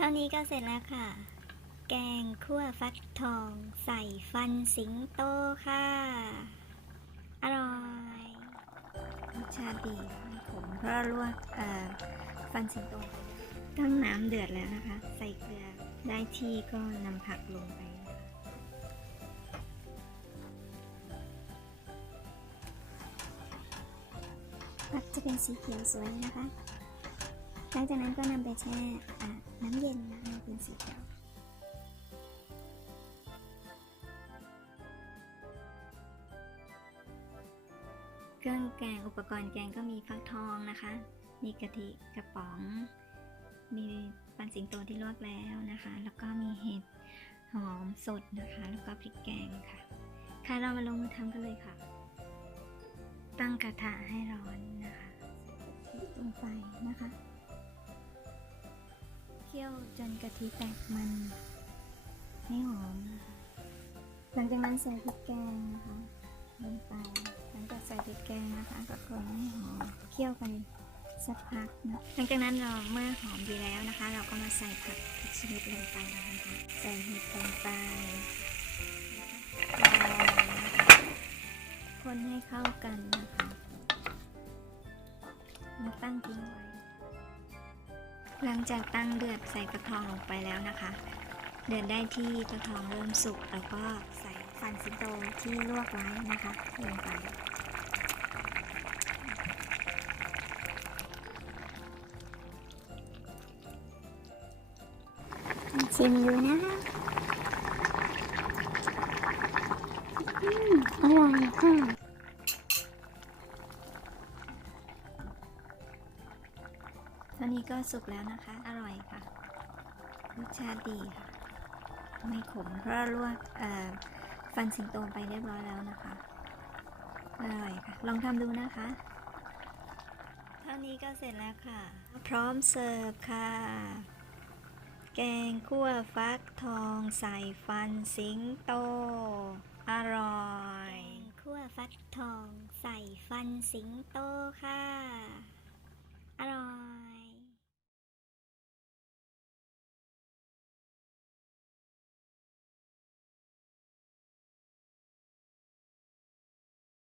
เท่านี้ก็เสร็จแล้วค่ะ แกงคั่วฟักทองใส่ฟันสิงโตค่ะ อร่อยรสชาติดีไม่ขมเพราะลวกเอ่อฟันสิงโตไปแล้วตั้งน้ำเดือดแล้วนะคะ ใส่เกลือได้ที่ก็นำผักลงไปนะคะผักจะเป็นสีเขียวสวยนะคะ หลังจากนั้นก็นำไปแช่น้ำเย็นนะคะให้เป็นสีเขียวเครื่องแกงอุปกรณ์แกงก็มีฟักทองนะคะ มีกะทิกระป๋อง มีปันสิงโตที่ลวกแล้วนะคะ แล้วก็มีเห็ดหอมสดนะคะ แล้วก็พริกแกงค่ะ ค่ะเรามาลงมือทำกันเลยค่ะ ตั้งกระทะให้ร้อนนะคะใส่กะทิลงไปนะคะ จนกะทิแตกมันให้หอมนะคะหลังจากนั้นใส่พริกแกงนะคะลงไปหลังจากใส่พริกแกงนะคะก็คนให้หอมเคี่ยวไปสักพักนะหลังจากนั้นเราเมื่อหอมดีแล้วนะคะ เราก็มาใส่ผักทุกชนิดลงไปนะคะใส่เห็ดลงไปคนให้เข้ากันนะคะมาตั้งทิ้งไว้ หลังจากตั้งเดือดใส่ฟักทองลงไปแล้วนะคะ เดือดได้ที่ฟักทองเริ่มสุกแล้วก็ใส่ฟันสิงโตที่ลวกไว้นะคะลงไปชิมดูนะคะอืมอร่อยค่ะ ตอนนี้ก็สุกแล้วนะคะ อร่อยค่ะ รสชาติดีค่ะ ไม่ขม เพราะลวกฟันสิงโตไปเรียบร้อยแล้วนะคะ อร่อยค่ะ ลองทำดูนะคะ เท่านี้ก็เสร็จแล้วค่ะ พร้อมเสิร์ฟค่ะ แกงคั่วฟักทองใส่ฟันสิงโต อร่อย แกงคั่วฟักทองใส่ฟันสิงโตค่ะ